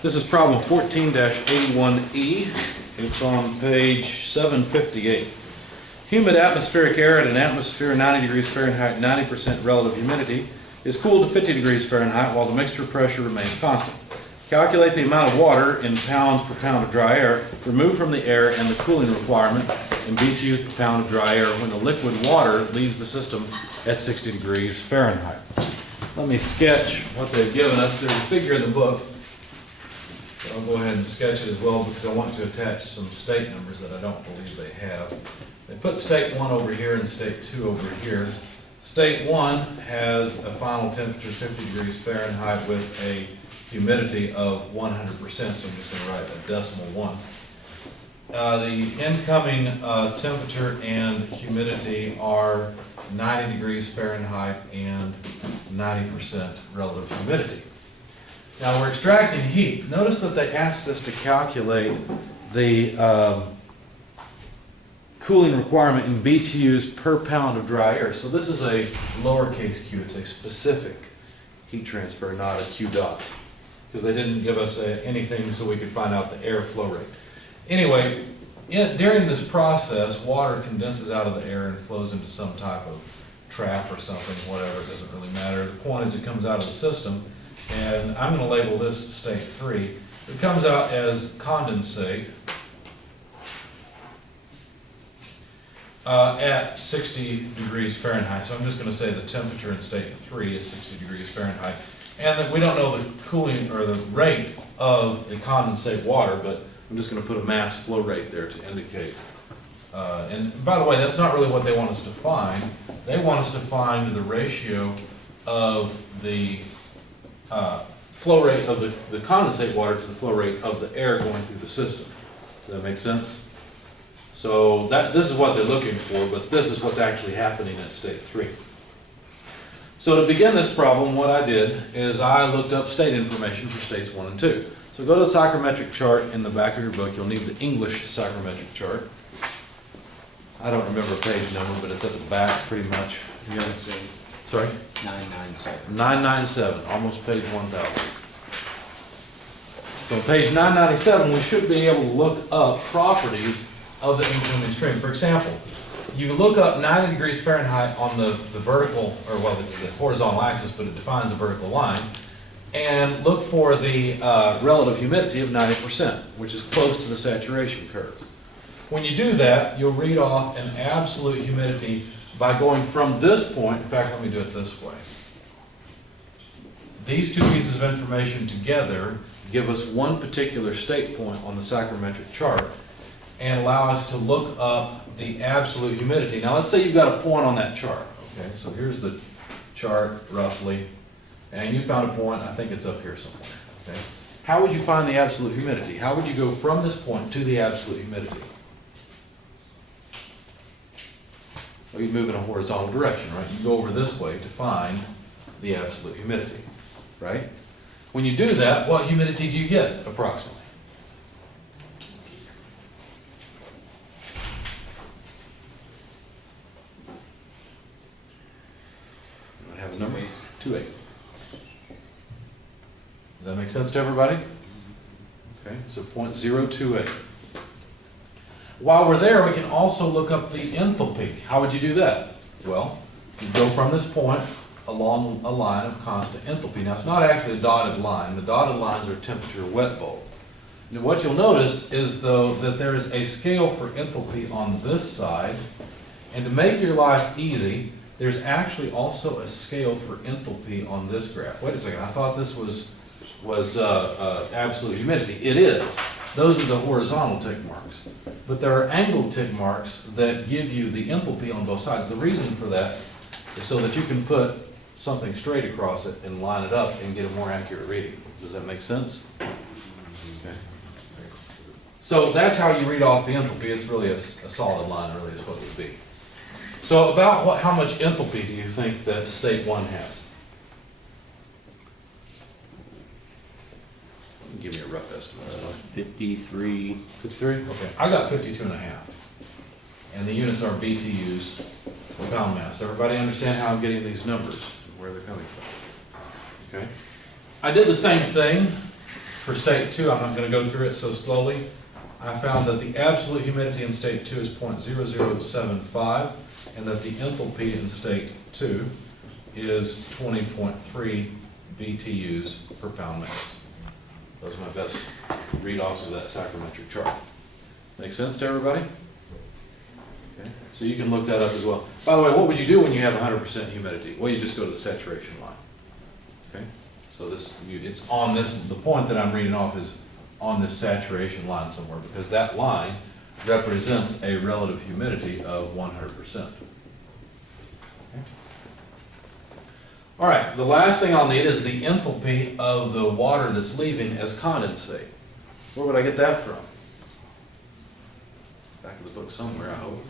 This is problem 14-81E. It's on page 758. Humid atmospheric air at an atmosphere 90 degrees Fahrenheit, 90% relative humidity is cooled to 50 degrees Fahrenheit while the mixture pressure remains constant. Calculate the amount of water in pounds per pound of dry air removed from the air and the cooling requirement in BTUs per pound of dry air when the liquid water leaves the system at 60 degrees Fahrenheit. Let me sketch what they've given us. There's a figure in the book. I'll go ahead and sketch it as well because I want to attach some state numbers that I don't believe they have. They put state 1 over here and state 2 over here. State 1 has a final temperature 50 degrees Fahrenheit with a humidity of 100%, so I'm just going to write a decimal 1. The incoming temperature and humidity are 90 degrees Fahrenheit and 90% relative humidity. Now we're extracting heat. Notice that they asked us to calculate the cooling requirement in BTUs per pound of dry air. So this is a lowercase q. It's a specific heat transfer, not a q dot, because they didn't give us anything so we could find out the air flow rate. Anyway, during this process, water condenses out of the air and flows into some type of trap or something, whatever, it doesn't really matter. The point is it comes out of the system, and I'm going to label this state 3. It comes out as condensate at 60 degrees Fahrenheit. So I'm just going to say the temperature in state 3 is 60 degrees Fahrenheit. And that we don't know the cooling or the rate of the condensate water, but I'm just going to put a mass flow rate there to indicate. And by the way, that's not really what they want us to find. They want us to find the ratio of the flow rate of the condensate water to the flow rate of the air going through the system. Does that make sense? So this is what they're looking for, but this is what's actually happening at state 3. So to begin this problem, what I did is I looked up state information for states 1 and 2. So go to the psychrometric chart in the back of your book. You'll need the English psychrometric chart. I don't remember a page number, but it's at the back pretty much. Yeah. Sorry? 997. 997, almost page 1000. So on page 997, we should be able to look up properties of the incoming stream. For example, you look up 90 degrees Fahrenheit on the vertical, or well, it's the horizontal axis, but it defines a vertical line, and look for the relative humidity of 90%, which is close to the saturation curve. When you do that, you'll read off an absolute humidity by going from this point. In fact, let me do it this way. These two pieces of information together give us one particular state point on the psychrometric chart and allow us to look up the absolute humidity. Now let's say you've got a point on that chart. Okay, so here's the chart roughly, and you found a point, I think it's up here somewhere. Okay, how would you find the absolute humidity? How would you go from this point to the absolute humidity? Well, you move in a horizontal direction, right? You go over this way to find the absolute humidity, right? When you do that, what humidity do you get approximately? Have a number? 2.8. Does that make sense to everybody? Okay, so 0.028. While we're there, we can also look up the enthalpy. How would you do that? Well, you go from this point along a line of constant enthalpy. Now, it's not actually a dotted line. The dotted lines are temperature wet bulb. Now, what you'll notice is, though, that there is a scale for enthalpy on this side. And to make your life easy, there's actually also a scale for enthalpy on this graph. Wait a second, I thought this was absolute humidity. It is. Those are the horizontal tick marks. But there are angled tick marks that give you the enthalpy on both sides. The reason for that is so that you can put something straight across it and line it up and get a more accurate reading. Does that make sense? Okay. So that's how you read off the enthalpy. It's really a solid line, really, is what it would be. So about how much enthalpy do you think that state 1 has? Give me a rough estimate. 53. 53? Okay. I got 52.5. And the units are BTUs per pound mass. Everybody understand how I'm getting these numbers, where they're coming from? Okay. I did the same thing for state 2, I'm not going to go through it so slowly. I found that the absolute humidity in state 2 is 0.0075, and that the enthalpy in state 2 is 20.3 BTUs per pound mass. Those are my best read-offs of that psychrometric chart. Make sense to everybody? Okay. So you can look that up as well. By the way, what would you do when you have 100% humidity? Well, you just go to the saturation line. Okay. So it's on this, the point that I'm reading off is on this saturation line somewhere, because that line represents a relative humidity of 100%. Okay. All right, the last thing I'll need is the enthalpy of the water that's leaving as condensate. Where would I get that from? Back of the book somewhere, I hope.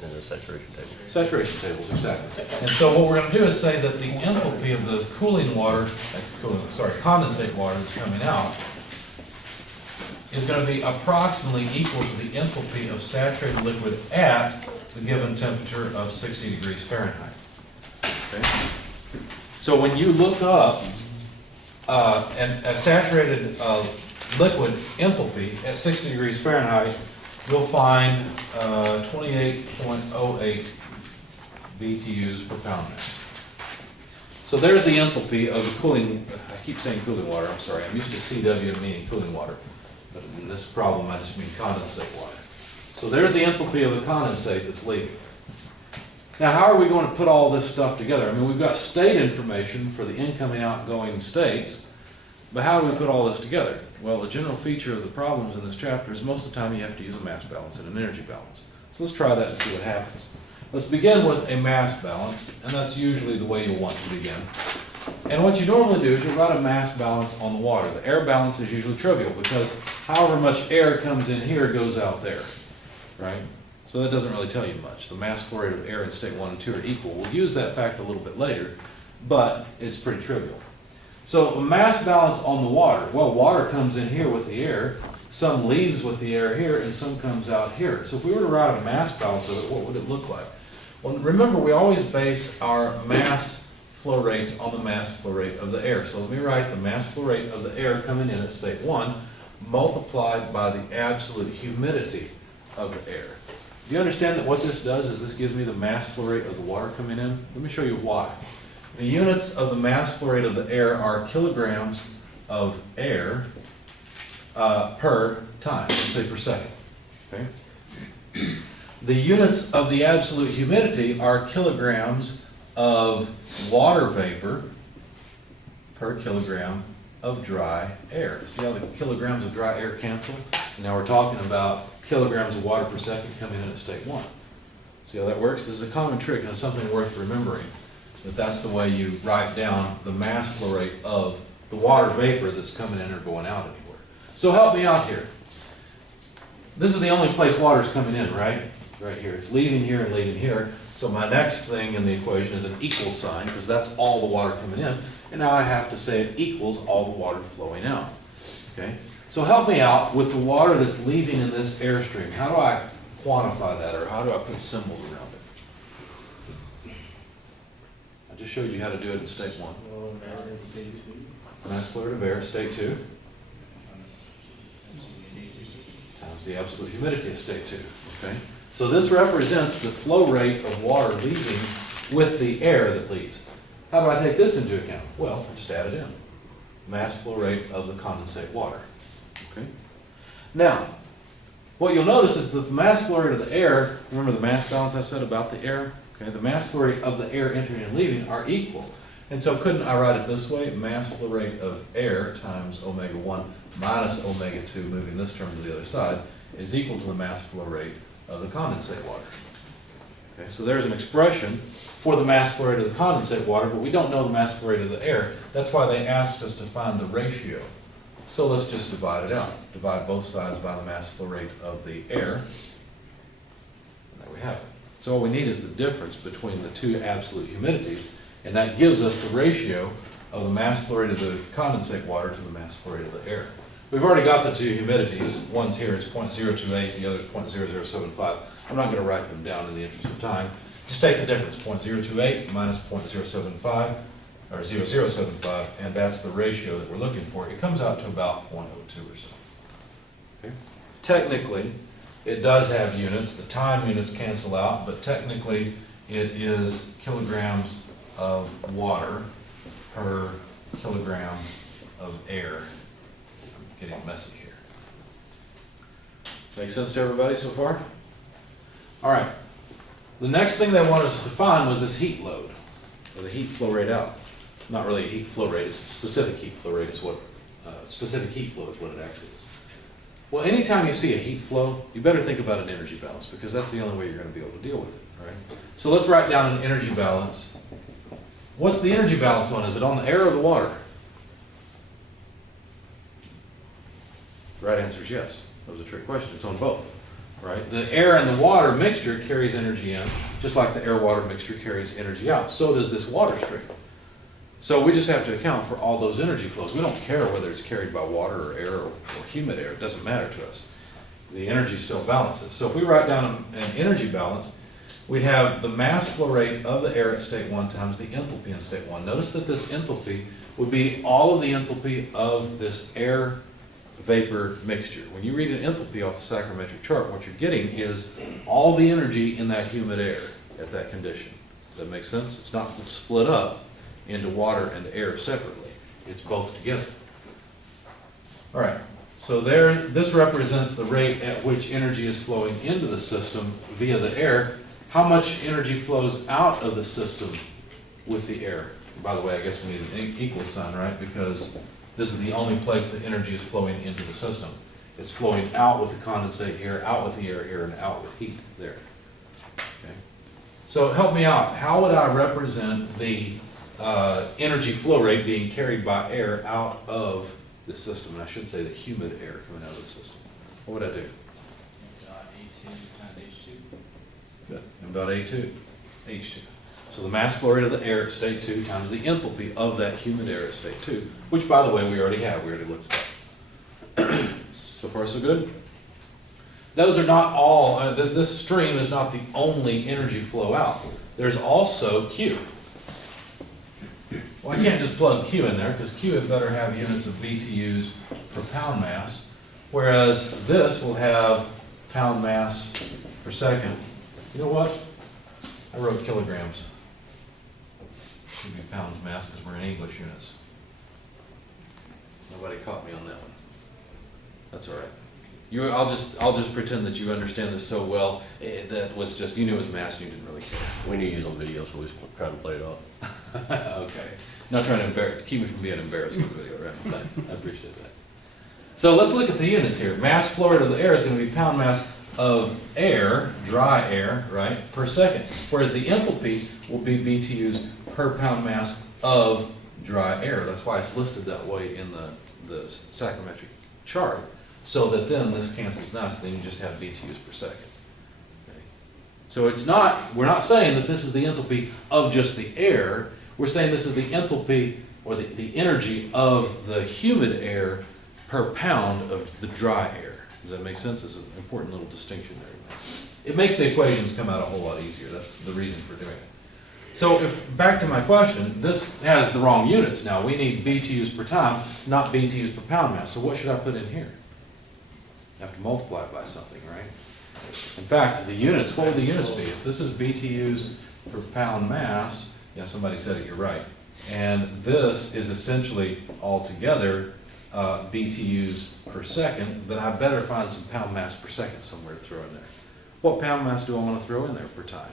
And the saturation table. Saturation tables, exactly. And so what we're going to do is say that the enthalpy of the condensate water that's coming out is going to be approximately equal to the enthalpy of saturated liquid at the given temperature of 60 degrees Fahrenheit. Okay? So when you look up a saturated liquid enthalpy at 60 degrees Fahrenheit, you'll find 28.08 BTUs per pound mass. So there's the enthalpy of the cooling, I keep saying cooling water, I'm sorry, I'm used to CW meaning cooling water, but in this problem I just mean condensate water. So there's the enthalpy of the condensate that's leaving. Now how are we going to put all this stuff together? I mean, we've got state information for the incoming, outgoing states, but how do we put all this together? Well, a general feature of the problems in this chapter is most of the time you have to use a mass balance and an energy balance. So let's try that and see what happens. Let's begin with a mass balance, and that's usually the way you'll want to begin. And what you normally do is you'll write a mass balance on the water. The air balance is usually trivial because however much air comes in here goes out there, right? So that doesn't really tell you much. The mass flow rate of air in state 1 and 2 are equal. We'll use that fact a little bit later, but it's pretty trivial. So a mass balance on the water. Well, water comes in here with the air, some leaves with the air here, and some comes out here. So if we were to write a mass balance of it, what would it look like? Well, remember, we always base our mass flow rates on the mass flow rate of the air. So let me write the mass flow rate of the air coming in at state 1 multiplied by the absolute humidity of the air. Do you understand that what this does is this gives me the mass flow rate of the water coming in? Let me show you why. The units of the mass flow rate of the air are kilograms of air per time, let's say per second. Okay? The units of the absolute humidity are kilograms of water vapor per kilogram of dry air. See how the kilograms of dry air cancel? And now we're talking about kilograms of water per second coming in at state 1. See how that works? This is a common trick, and it's something worth remembering, that that's the way you write down the mass flow rate of the water vapor that's coming in or going out anywhere. So help me out here. This is the only place water's coming in, right? Right here. It's leaving here and leaving here. So my next thing in the equation is an equal sign, because that's all the water coming in. And now I have to say it equals all the water flowing out. Okay? So help me out with the water that's leaving in this airstream. How do I quantify that, or how do I put symbols around it? I just showed you how to do it in state 1. Mass flow rate of air, state 2. Times the absolute humidity of state 2. Okay? So this represents the flow rate of water leaving with the air that leaves. How do I take this into account? Well, just add it in. Mass flow rate of the condensate water. Okay? Now, what you'll notice is that the mass flow rate of the air, remember the mass balance I said about the air? Okay, the mass flow rate of the air entering and leaving are equal. And so couldn't I write it this way? Mass flow rate of air times omega 1 minus omega 2, moving this term to the other side, is equal to the mass flow rate of the condensate water. Okay, so there's an expression for the mass flow rate of the condensate water, but we don't know the mass flow rate of the air. That's why they asked us to find the ratio. So let's just divide it out. Divide both sides by the mass flow rate of the air. And there we have it. So all we need is the difference between the two absolute humidities, and that gives us the ratio of the mass flow rate of the condensate water to the mass flow rate of the air. We've already got the two humidities. One's here is 0.028, the other is 0.0075. I'm not going to write them down in the interest of time. Just take the difference, 0.028 minus 0.075. or 0.0075, and that's the ratio that we're looking for. It comes out to about 0.02 or so. Okay. Technically, it does have units. The time units cancel out, but technically it is kilograms of water per kilogram of air. I'm getting messy here. Make sense to everybody so far? All right. The next thing they wanted us to define was this heat load, or the heat flow rate out. Not really a heat flow rate, it's a specific heat flow rate is what, specific heat flow is what it actually is. Well, anytime you see a heat flow, you better think about an energy balance, because that's the only way you're going to be able to deal with it, right? So let's write down an energy balance. What's the energy balance on? Is it on the air or the water? The right answer is yes. That was a trick question. It's on both, right? The air and the water mixture carries energy in, just like the air-water mixture carries energy out. So does this water stream. So we just have to account for all those energy flows. We don't care whether it's carried by water or air or humid air. It doesn't matter to us. The energy still balances. So if we write down an energy balance, we'd have the mass flow rate of the air at state 1 times the enthalpy in state 1. Notice that this enthalpy would be all of the enthalpy of this air vapor mixture. When you read an enthalpy off the psychrometric chart, what you're getting is all the energy in that humid air at that condition. Does that make sense? It's not split up into water and air separately. It's both together. All right, so there, this represents the rate at which energy is flowing into the system via the air. How much energy flows out of the system with the air? By the way, I guess we need an equal sign, right? Because this is the only place that energy is flowing into the system. It's flowing out with the condensate here, out with the air here, and out with heat there. Okay. So help me out. How would I represent the energy flow rate being carried by air out of the system? And I should say the humid air coming out of the system. What would I do? A2 times H2. Good. M dot A2, H2. So the mass flow rate of the air at state 2 times the enthalpy of that humid air at state 2, which, by the way, we already have. We already looked at that. So far, so good. Those are not all, this stream is not the only energy flow out. There's also Q. Well, I can't just plug Q in there, because Q had better have units of BTUs per pound mass, whereas this will have pound mass per second. You know what? I wrote kilograms. Should be pounds mass because we're in English units. Nobody caught me on that one. That's all right. I'll just pretend that you understand this so well. That was just, you knew it was mass and you didn't really care. We need to use on video, so we're just trying to play it off. Okay. Not trying to keep me from being embarrassed in the video, right? Thanks. I appreciate that. So let's look at the units here. Mass flow rate of the air is going to be pound mass of air, dry air, right, per second. Whereas the enthalpy will be BTUs per pound mass of dry air. That's why it's listed that way in the psychrometric chart, so that then this cancels nice, then you just have BTUs per second. Okay. So it's not, we're not saying that this is the enthalpy of just the air, we're saying this is the enthalpy or the energy of the humid air per pound of the dry air. Does that make sense? It's an important little distinction there. It makes the equations come out a whole lot easier. That's the reason for doing it. So back to my question, this has the wrong units now. We need BTUs per time, not BTUs per pound mass. So what should I put in here? You have to multiply it by something, right? In fact, the units, what would the units be? If this is BTUs per pound mass, yeah, somebody said it, you're right. And this is essentially altogether BTUs per second, then I better find some pound mass per second somewhere to throw in there. What pound mass do I want to throw in there per time?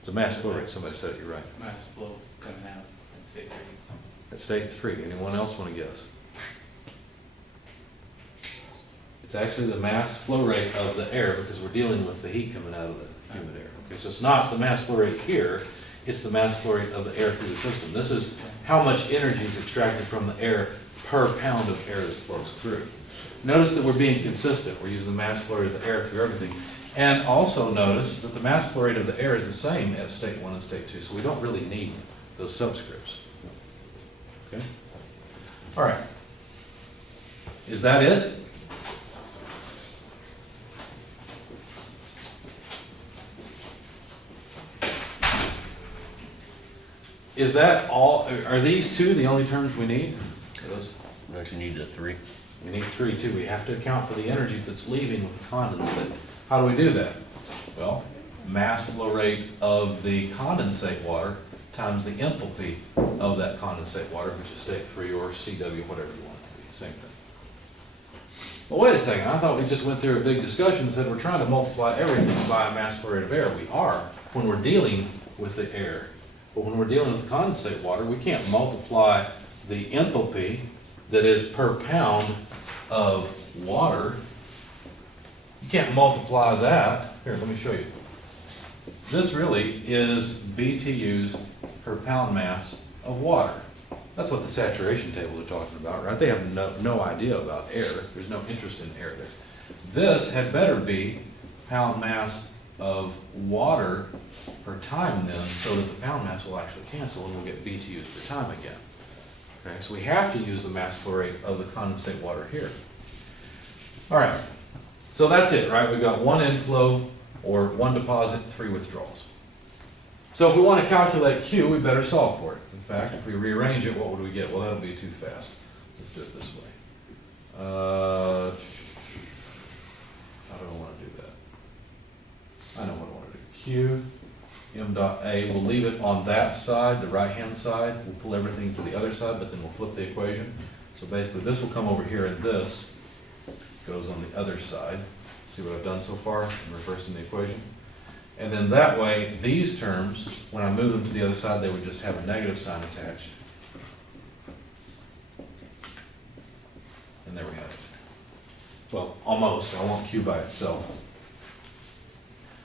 It's a mass flow rate. Somebody said it, you're right. Mass flow coming out at state 3. At state 3. Anyone else want to guess? It's actually the mass flow rate of the air, because we're dealing with the heat coming out of the humid air. Okay, so it's not the mass flow rate here, it's the mass flow rate of the air through the system. This is how much energy is extracted from the air per pound of air that flows through. Notice that we're being consistent. We're using the mass flow rate of the air through everything. And also notice that the mass flow rate of the air is the same at state 1 and state 2, so we don't really need those subscripts. Okay? All right. Is that it? is that all, are these two the only terms we need? Those- We actually need the 3. We need 3 too. We have to account for the energy that's leaving with the condensate. How do we do that? Well, mass flow rate of the condensate water times the enthalpy of that condensate water, which is state 3 or CW, whatever you want it to be, same thing. Well, wait a second, I thought we just went through a big discussion and said we're trying to multiply everything by a mass flow rate of air. We are when we're dealing with the air. But when we're dealing with condensate water, we can't multiply the enthalpy that is per pound of water. You can't multiply that. Here, let me show you. This really is BTUs per pound mass of water. That's what the saturation tables are talking about, right? They have no idea about air. There's no interest in air there. This had better be pound mass of water per time then, so that the pound mass will actually cancel and we'll get BTUs per time again. Okay, so we have to use the mass flow rate of the condensate water here. All right, so that's it, right? We've got 1 inflow or 1 deposit, 3 withdrawals. So if we want to calculate Q, we better solve for it. In fact, if we rearrange it, what would we get? Well, that'll be too fast. Let's do it this way. How do I want to do that? I know what I want to do. Q, M dot A, we'll leave it on that side, the right-hand side. We'll pull everything to the other side, but then we'll flip the equation. So basically, this will come over here, and this goes on the other side. See what I've done so far? I'm reversing the equation. And then that way, these terms, when I move them to the other side, they would just have a negative sign attached. And there we have it. Well, almost. I want Q by itself.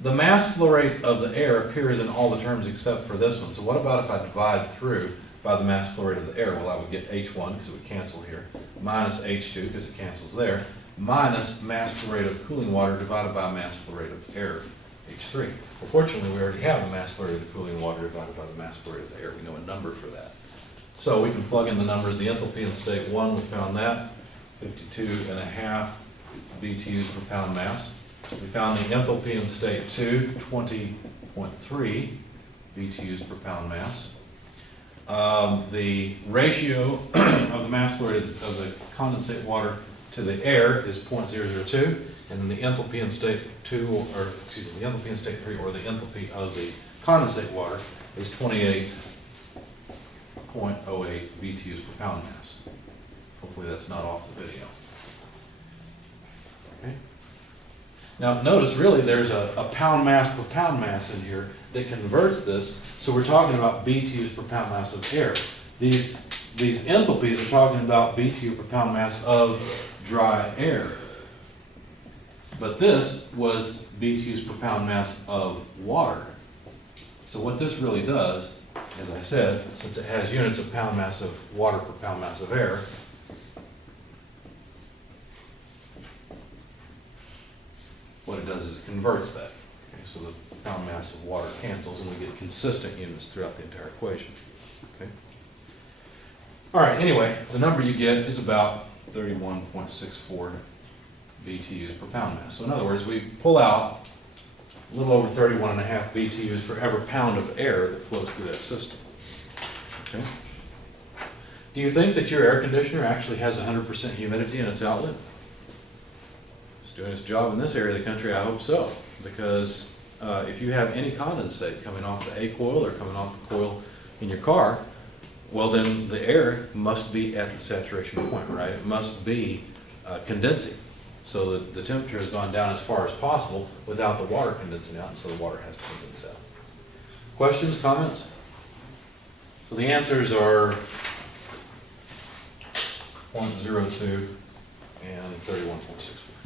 The mass flow rate of the air appears in all the terms except for this one. So what about if I divide through by the mass flow rate of the air? Well, I would get H1 because it would cancel here, minus H2 because it cancels there, minus mass flow rate of cooling water divided by mass flow rate of air, H3. Well, fortunately, we already have the mass flow rate of the cooling water divided by the mass flow rate of the air. We know a number for that. So we can plug in the numbers. The enthalpy in state 1, we found that, 52.5 BTUs per pound mass. We found the enthalpy in state 2, 20.3 BTUs per pound mass. The ratio of the mass flow rate of the condensate water to the air is 0.002, and then the enthalpy in state 2, or excuse me, the enthalpy in state 3, or the enthalpy of the condensate water is 28.08 BTUs per pound mass. Hopefully that's not off the video. Okay. Now notice really there's a pound mass per pound mass in here that converts this, so we're talking about BTUs per pound mass of air. These enthalpies are talking about BTU per pound mass of dry air. But this was BTUs per pound mass of water. So what this really does, as I said, since it has units of pound mass of water per pound mass of air, what it does is it converts that. Okay, so the pound mass of water cancels and we get consistent units throughout the entire equation. Okay. All right, anyway, the number you get is about 31.64 BTUs per pound mass. So in other words, we pull out a little over 31.5 BTUs for every pound of air that flows through that system. Okay. Do you think that your air conditioner actually has 100% humidity in its outlet? It's doing its job in this area of the country, I hope so. Because if you have any condensate coming off the A coil or coming off the coil in your car, well then the air must be at the saturation point, right? It must be condensing. So that the temperature has gone down as far as possible without the water condensing out, and so the water has to condense out. Questions, comments? So the answers are 0.02 and 31.64.